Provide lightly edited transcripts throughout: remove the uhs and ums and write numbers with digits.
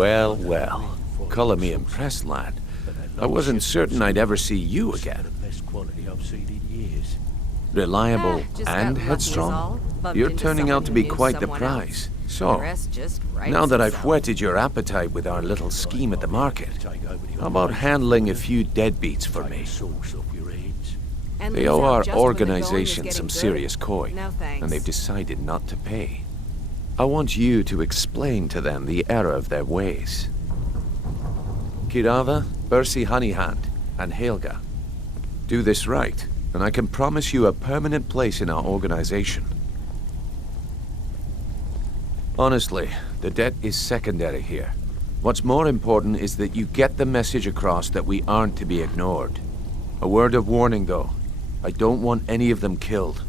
Well, well. Color me impressed, lad. I wasn't certain I'd ever see you again. Reliable and headstrong? You're turning out to be quite the prize. So, now that I've whetted your appetite with our little scheme at the market, how about handling a few deadbeats for me? They owe our organization some serious coin, and they've decided not to pay. I want you to explain to them the error of their ways. Kirava, Bersi Honeyhand, and Helga. Do this right, and I can promise you a permanent place in our organization. Honestly, the debt is secondary here. What's more important is that you get the message across that we aren't to be ignored. A word of warning, though. I don't want any of them killed.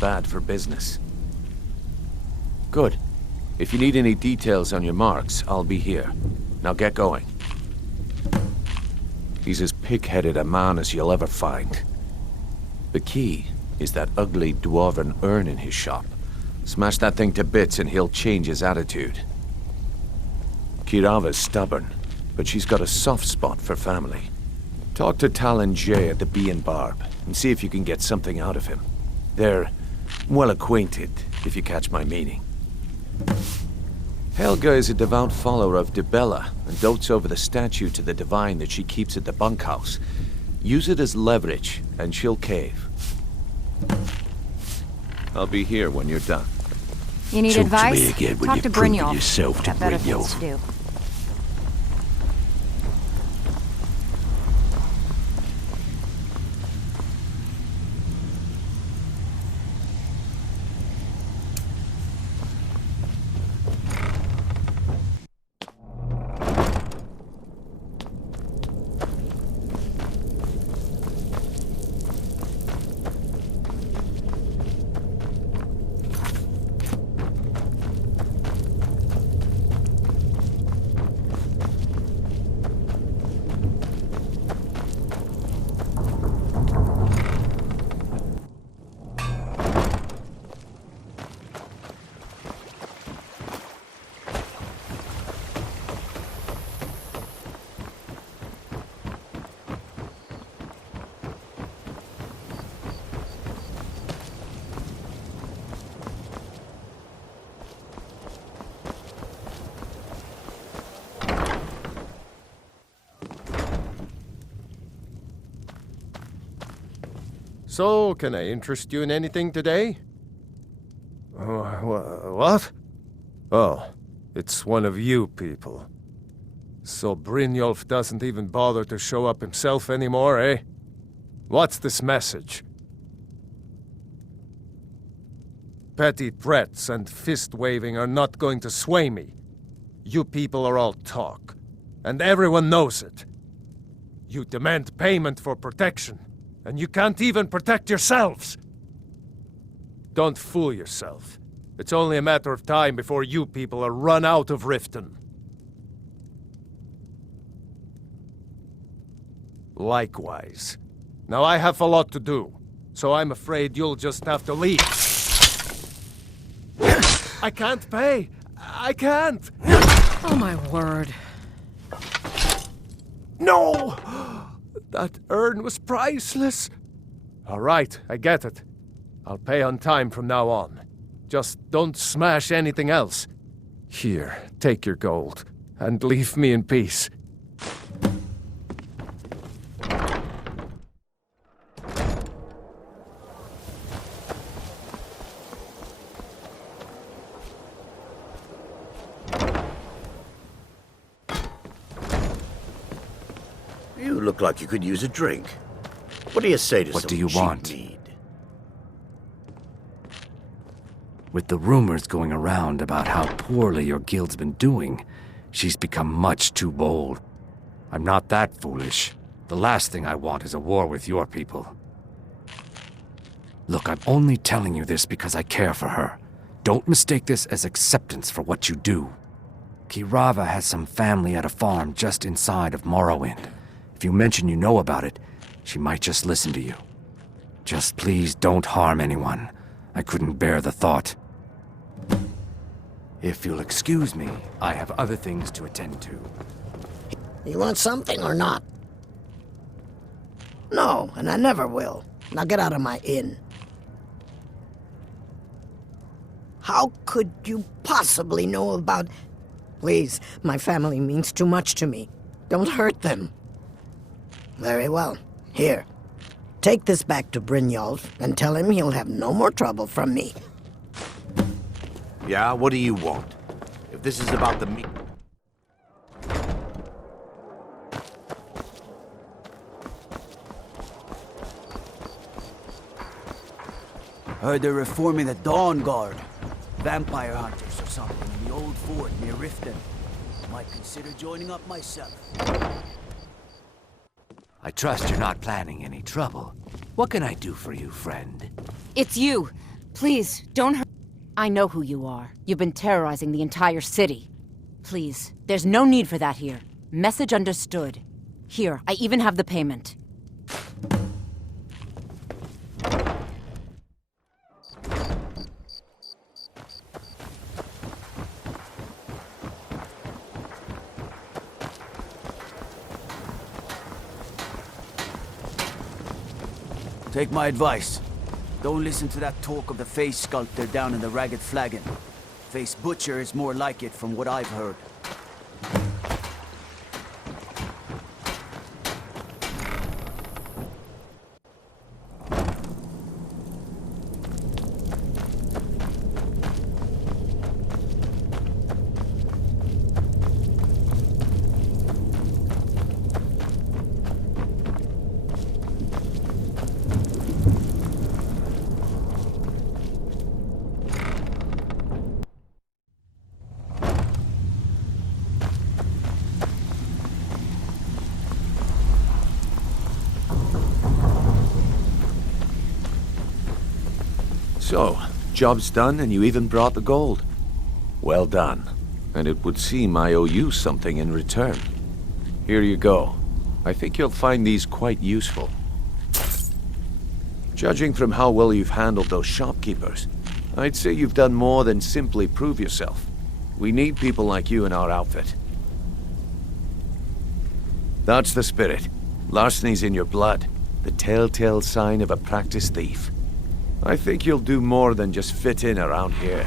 Bad for business. Good. If you need any details on your marks, I'll be here. Now get going. He's as pig-headed a man as you'll ever find. The key is that ugly dwarven urn in his shop. Smash that thing to bits and he'll change his attitude. Kirava's stubborn, but she's got a soft spot for family. Talk to Talon Jay at the Bee and Barb, and see if you can get something out of him. They're well acquainted, if you catch my meaning. Helga is a devout follower of Dibella, and dotes over the statue to the divine that she keeps at the bunkhouse. Use it as leverage, and she'll cave. I'll be here when you're done. You need advice? Talk to me again when Talk you to prove Brynjolf. yourself to Got better things to Brynjolf. do. So, can I interest you in anything today? What? Oh, it's one of you people. So Brynjolf doesn't even bother to show up himself anymore, eh? What's this message? Petty threats and fist-waving are not going to sway me. You people are all talk, and everyone knows it. You demand payment for protection. And you can't even protect yourselves! Don't fool yourself. It's only a matter of time before you people are run out of Riften. Likewise. Now I have a lot to do, so I'm afraid you'll just have to leave. I can't pay! I can't! Oh my word. No! That urn was priceless. All right, I get it. I'll pay on time from now on. Just don't smash anything else. Here, take your gold, and leave me in peace. You look like you could use a drink. What do you say to What some do you cheap want? mead? With the rumors going around about how poorly your guild's been doing, she's become much too bold. I'm not that foolish. The last thing I want is a war with your people. Look, I'm only telling you this because I care for her. Don't mistake this as acceptance for what you do. Kirava has some family at a farm just inside of Morrowind. If you mention you know about it, she might just listen to you. Just please don't harm anyone. I couldn't bear the thought. If you'll excuse me, I have other things to attend to. You want something or not? No, and I never will. Now get out of my inn. How could you possibly know about... Please, my family means too much to me. Don't hurt them. Very well. Here. Take this back to Brynjolf and tell him he'll have no more trouble from me. Yeah, what do you want? If this is about the meat... Heard they're reforming the Dawn Guard. Vampire hunters or something in the old fort near Riften. Might consider joining up myself. I trust you're not planning any trouble. What can I do for you, friend? It's you. Please, don't hurt. I know who you are. You've been terrorizing the entire city. Please, there's no need for that here. Message understood. Here, I even have the payment. Take my advice. Don't listen to that talk of the face sculptor down in the Ragged Flagon. Face Butcher is more like it from what I've heard. So, job's done and you even brought the gold. Well done. And it would seem I owe you something in return. Here you go. I think you'll find these quite useful. Judging from how well you've handled those shopkeepers, I'd say you've done more than simply prove yourself. We need people like you in our outfit. That's the spirit. Larceny's in your blood. The telltale sign of a practiced thief. I think you'll do more than just fit in around here.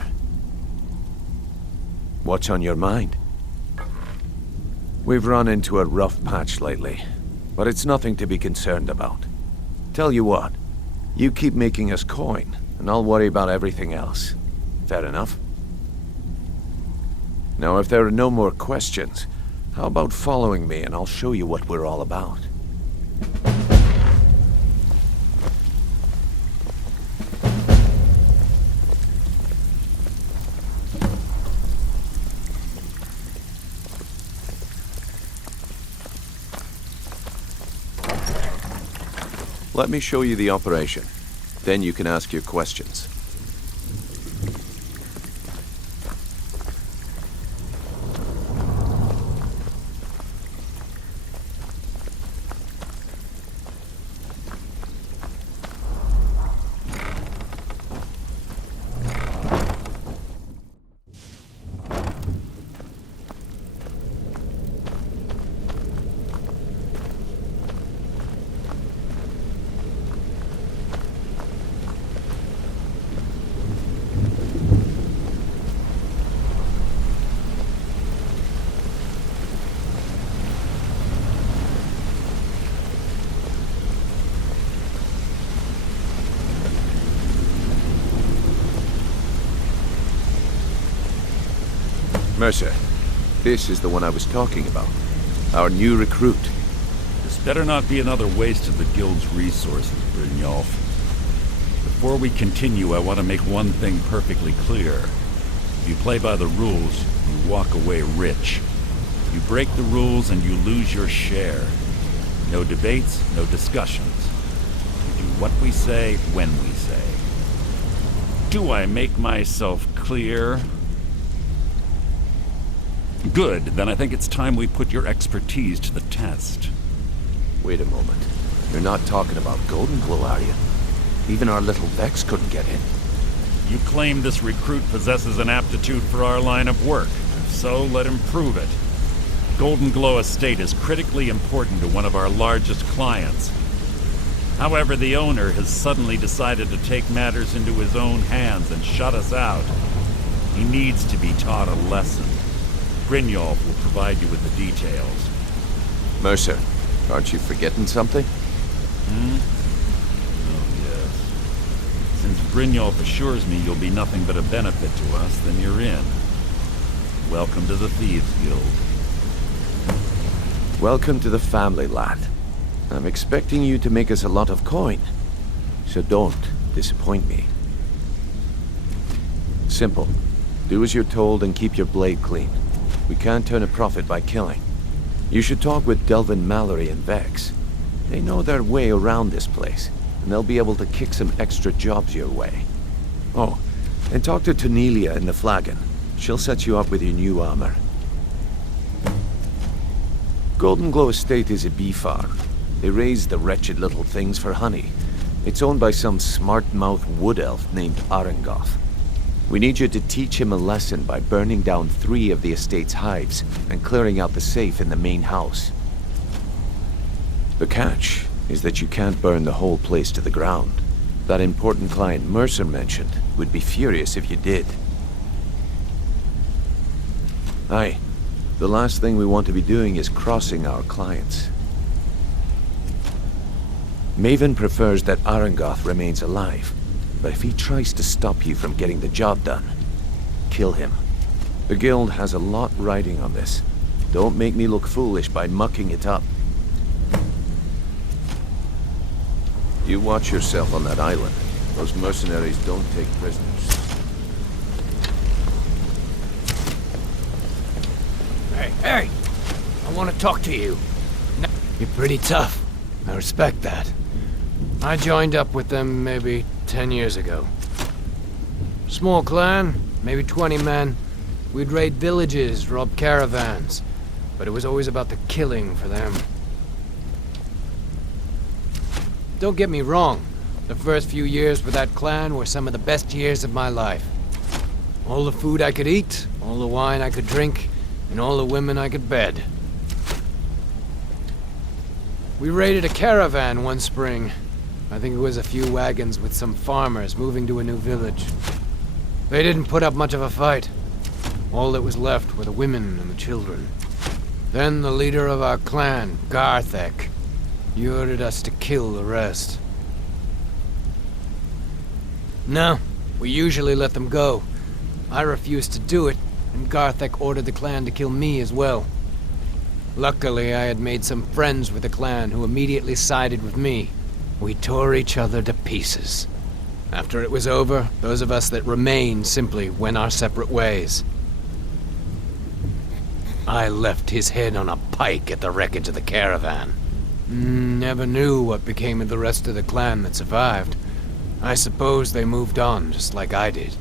What's on your mind? We've run into a rough patch lately, but it's nothing to be concerned about. Tell you what, you keep making us coin, and I'll worry about everything else. Fair enough? Now, if there are no more questions, how about following me and I'll show you what we're all about? Let me show you the operation. Then you can ask your questions. Mercer, this is the one I was talking about. Our new recruit. This better not be another waste of the Guild's resources, Brynjolf. Before we continue, I want to make one thing perfectly clear. If you play by the rules, you walk away rich. You break the rules and you lose your share. No debates, no discussions. We do what we say, when we say. Do I make myself clear? Good, then I think it's time we put your expertise to the test. Wait a moment. You're not talking about Golden Glow, are you? Even our little Vex couldn't get in. You claim this recruit possesses an aptitude for our line of work. If so, let him prove it. Golden Glow Estate is critically important to one of our largest clients. However, the owner has suddenly decided to take matters into his own hands and shut us out. He needs to be taught a lesson. Brynjolf will provide you with the details. Mercer, aren't you forgetting something? Oh, yes. Since Brynjolf assures me you'll be nothing but a benefit to us, then you're in. Welcome to the Thieves Guild. Welcome to the family, lad. I'm expecting you to make us a lot of coin, so don't disappoint me. Simple. Do as you're told and keep your blade clean. We can't turn a profit by killing. You should talk with Delvin Mallory and Vex. They know their way around this place, and they'll be able to kick some extra jobs your way. Oh, and talk to Tonelia in the Flagon. She'll set you up with your new armor. Golden Glow Estate is a bee farm. They raise the wretched little things for honey. It's owned by some smart-mouthed wood elf named Arengoth. We need you to teach him a lesson by burning down 3 of the estate's hives and clearing out the safe in the main house. The catch is that you can't burn the whole place to the ground. That important client Mercer mentioned would be furious if you did. Aye. The last thing we want to be doing is crossing our clients. Maven prefers that Arengoth remains alive, but if he tries to stop you from getting the job done, kill him. The guild has a lot riding on this. Don't make me look foolish by mucking it up. You watch yourself on that island. Those mercenaries don't take prisoners. Hey! I want to talk to you. You're pretty tough. I respect that. I joined up with them maybe 10 years ago. Small clan, maybe 20 men. We'd raid villages, rob caravans. But it was always about the killing for them. Don't get me wrong. The first few years with that clan were some of the best years of my life. All the food I could eat, all the wine I could drink, and all the women I could bed. We raided a caravan one spring. I think it was a few wagons with some farmers moving to a new village. They didn't put up much of a fight. All that was left were the women and the children. Then the leader of our clan, Garthek, he ordered us to kill the rest. No, we usually let them go. I refused to do it, and Garthek ordered the clan to kill me as well. Luckily, I had made some friends with the clan who immediately sided with me. We tore each other to pieces. After it was over, those of us that remained simply went our separate ways. I left his head on a pike at the wreckage of the caravan. Never knew what became of the rest of the clan that survived. I suppose they moved on, just like I did.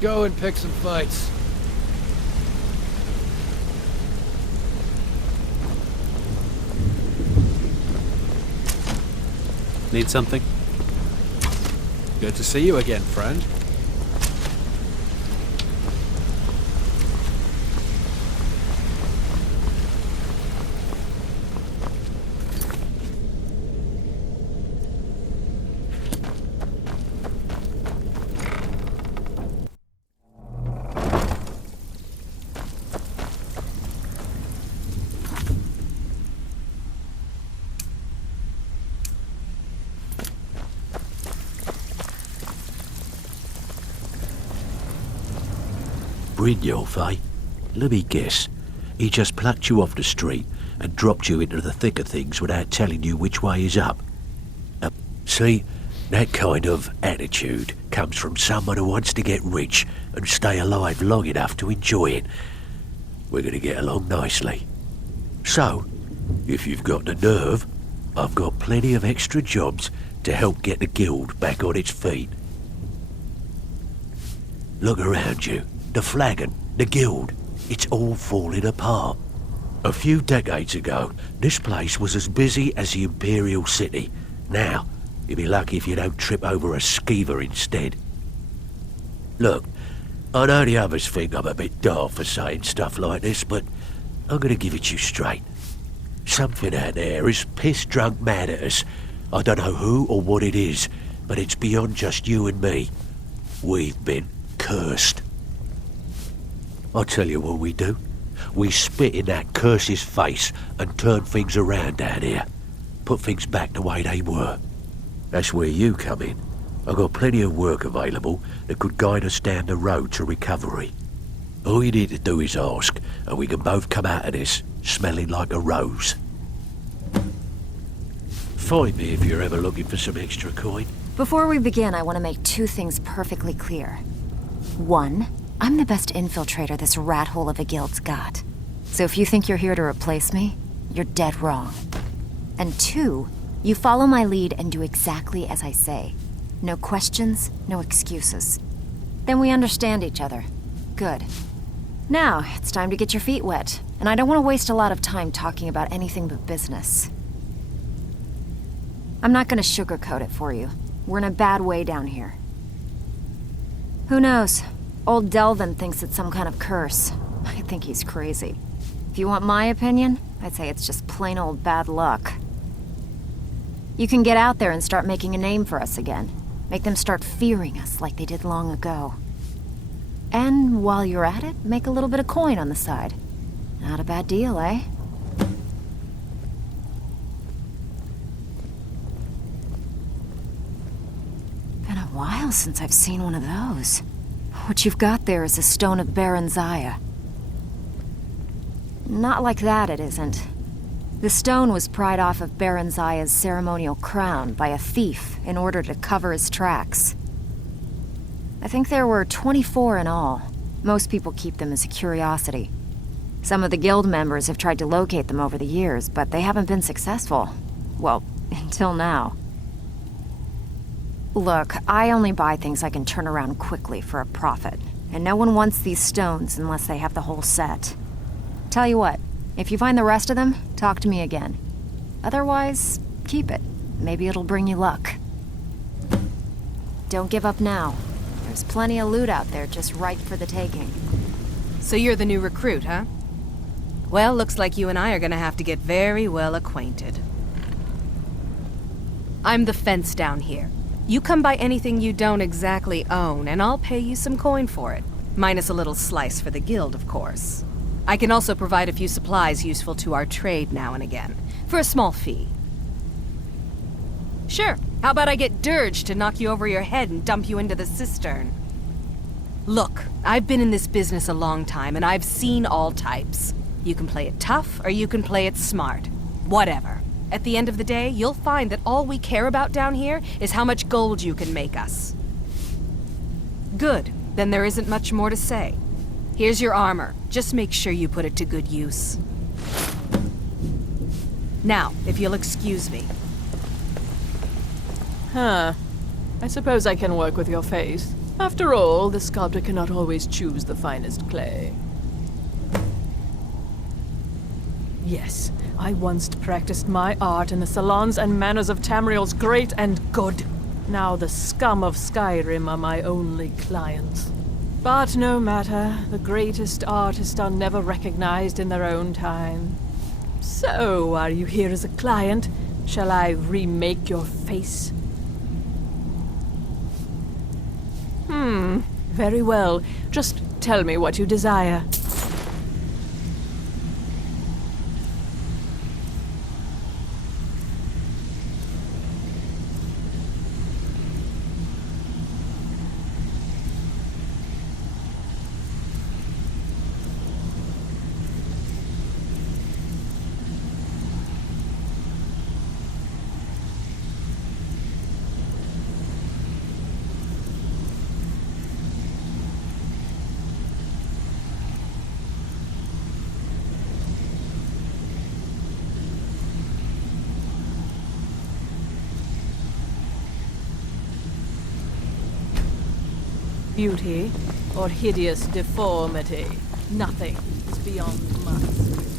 Go and pick some fights. Need something? Good to see you again, friend. Brynjolf, eh? Let me guess. He just plucked you off the street and dropped you into the thick of things without telling you which way is up. See, that kind of attitude comes from someone who wants to get rich and stay alive long enough to enjoy it. We're going to get along nicely. So, if you've got the nerve, I've got plenty of extra jobs to help get the guild back on its feet. Look around you. The Flagon, the guild, it's all falling apart. A few decades ago, this place was as busy as the Imperial City. Now, You'd be lucky if you don't trip over a skeever instead. Look, I know the others think I'm a bit daft for saying stuff like this, but I'm gonna give it to you straight. Something out there is piss-drunk mad at us. I don't know who or what it is, but it's beyond just you and me. We've been cursed. I'll tell you what we do. We spit in that curse's face and turn things around down here. Put things back the way they were. That's where you come in. I've got plenty of work available that could guide us down the road to recovery. All you need to do is ask, and we can both come out of this smelling like a rose. Find me if you're ever looking for some extra coin. Before we begin, I want to make two things perfectly clear. One, I'm the best infiltrator this rat hole of a guild's got. So if you think you're here to replace me, you're dead wrong. And two, you follow my lead and do exactly as I say. No questions, no excuses. Then we understand each other. Good. Now, it's time to get your feet wet, and I don't want to waste a lot of time talking about anything but business. I'm not going to sugarcoat it for you. We're in a bad way down here. Who knows? Old Delvin thinks it's some kind of curse. I think he's crazy. If you want my opinion, I'd say it's just plain old bad luck. You can get out there and start making a name for us again. Make them start fearing us like they did long ago. And while you're at it, make a little bit of coin on the side. Not a bad deal, eh? Been a while since I've seen one of those. What you've got there is a stone of Baron Zaya. Not like that, it isn't. The stone was pried off of Baron Zaya's ceremonial crown by a thief in order to cover his tracks. I think there were 24 in all. Most people keep them as a curiosity. Some of the guild members have tried to locate them over the years, but they haven't been successful. Well, until now. Look, I only buy things I can turn around quickly for a profit, and no one wants these stones unless they have the whole set. Tell you what, if you find the rest of them, talk to me again. Otherwise, keep it. Maybe it'll bring you luck. Don't give up now. There's plenty of loot out there just ripe for the taking. So you're the new recruit, huh? Well, looks like you and I are gonna have to get very well acquainted. I'm the fence down here. You come by anything you don't exactly own, and I'll pay you some coin for it. Minus a little slice for the guild, of course. I can also provide a few supplies useful to our trade now and again, for a small fee. Sure, how about I get Dirge to knock you over your head and dump you into the cistern? Look, I've been in this business a long time, and I've seen all types. You can play it tough, or you can play it smart. Whatever. At the end of the day, you'll find that all we care about down here is how much gold you can make us. Good. Then there isn't much more to say. Here's your armor. Just make sure you put it to good use. Now, if you'll excuse me. Huh. I suppose I can work with your face. After all, the sculptor cannot always choose the finest clay. Yes, I once practiced my art in the salons and manners of Tamriel's great and good. Now the scum of Skyrim are my only clients. But no matter, the greatest artists are never recognized in their own time. So, are you here as a client? Shall I remake your face? Very well. Just tell me what you desire. Beauty or hideous deformity. Nothing is beyond my skill.